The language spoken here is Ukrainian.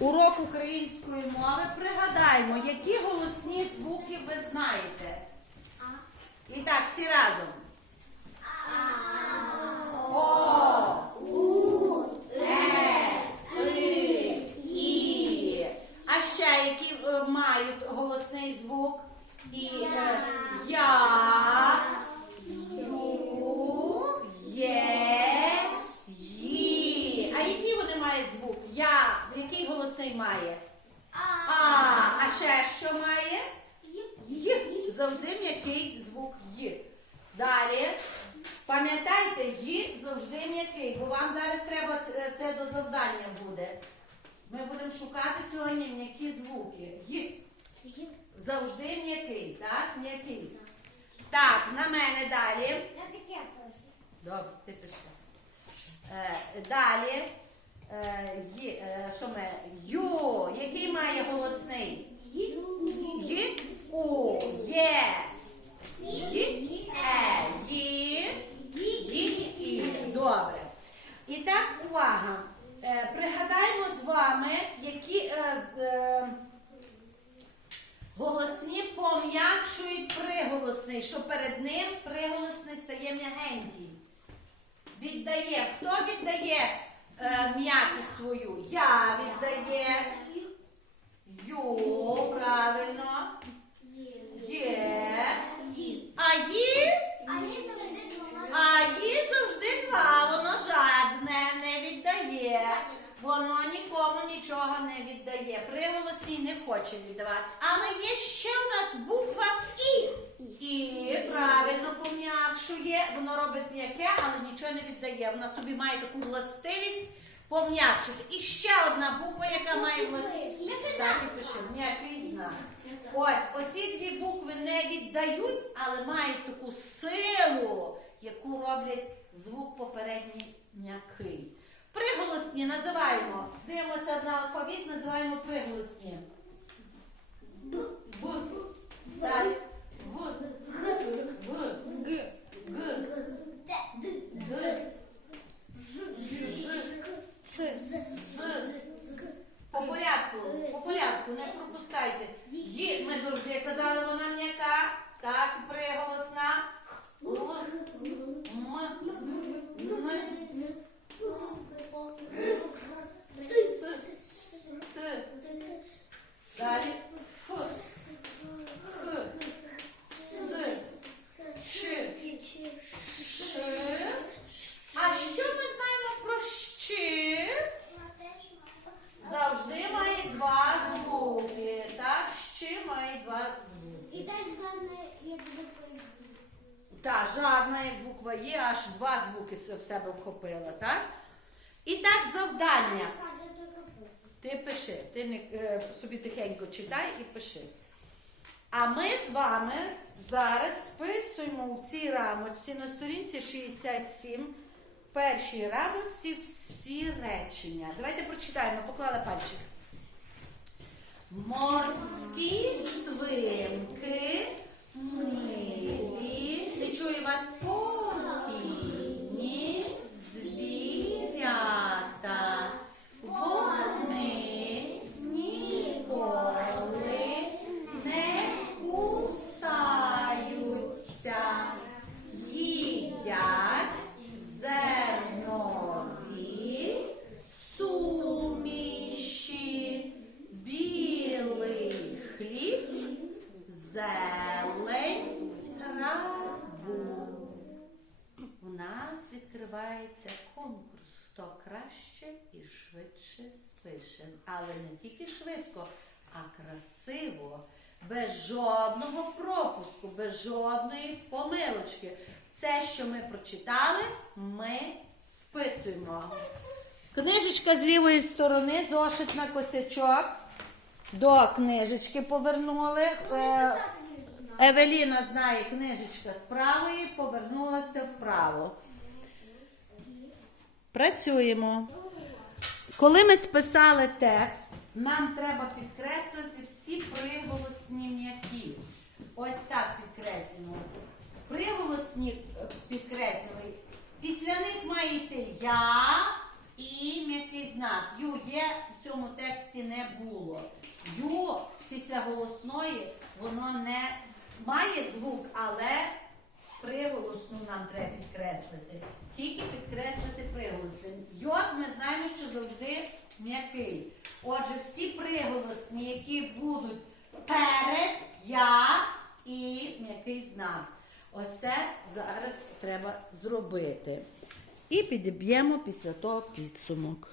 урок української мови. Пригадаймо, які голосні звуки ви знаєте. І так, всі разом. О, У, Е, І. А ще які е, мають голосний звук? І е, я, Який голосний має? А. А ще що має? Й. Завжди м'який звук Й. Далі. Пам'ятайте, Й завжди м'який, бо вам зараз треба це- до завдання буде. Ми будемо шукати сьогодні м'які звуки. Й. Завжди м'який, так? М'який. Так, на мене далі. Добре, ти пиши. Е, далі. Е, й, е, що ми? Ю. Який має голосний? Й, У, Є. Й, Е, Ї. Ї, І. Добре. І так, увага. Е, Пригадаймо з вами, які голосні пом'якшують приголосний, що перед ним приголосний стає м'ягенький. Віддає. Хто віддає м'якість свою? Я віддає. Ю, правильно. Є. А її? А їй завжди два, воно жадне, не віддає. Воно нікому нічого не віддає. Приголосній не хоче віддавати. Але є ще у нас буква І. І правильно пом'якшує. Воно робить м'яке, але нічого не віддає. Вона собі має таку властивість пом'якшити. І ще одна буква, яка має властивість. Так і пише, м'який знак. Ось, оці дві букви не віддають, але мають таку силу, яку роблять звук попередній м'який. Приголосні називаємо. Дивимося на алфавіт, називаємо приголосні. Б. Далі. В. В. Г. Г. Д. Ж. З. По порядку, по порядку, не пропускайте. Є, ми завжди казали, вона м'яка. Так, приголосна. Л, М, Н, С, Т. Далі. Ф, Х, З, Ш. А що ми знаємо про щи? Завжди має два звуки. Так, щи має два звуки. І теж знає, як буква Так, жадна, як буква є, аж два звуки в себе вхопила, так? І так, завдання. Ти пиши, ти не, е, собі тихенько читай і пиши. А ми з вами зараз списуємо в цій рамочці на сторінці 67 першій рамочці всі речення. Давайте прочитаємо, поклала пальчик. Морські свинки нас відкривається конкурс, хто краще і швидше спише. Але не тільки швидко, а красиво, без жодного пропуску, без жодної помилочки. Це, що ми прочитали, ми списуємо. Книжечка з лівої сторони, зошит на косячок. До книжечки повернули. Е, Евеліна знає книжечка з правої, повернулася вправо. Працюємо. Коли ми списали текст, нам треба підкреслити всі приголосні м'які. Ось так підкреслюємо. Приголосні е, підкреслюємо. Після них має йти я, і м'який знак. Ю є в цьому тексті не було. Ю після голосної воно не має звук, але приголосну нам треба підкреслити. Тільки підкреслити. Йод ми знаємо, що завжди м'який. Отже, всі приголосні, які будуть перед я і м'який знак. Ось це зараз треба зробити. І підіб'ємо після того підсумок.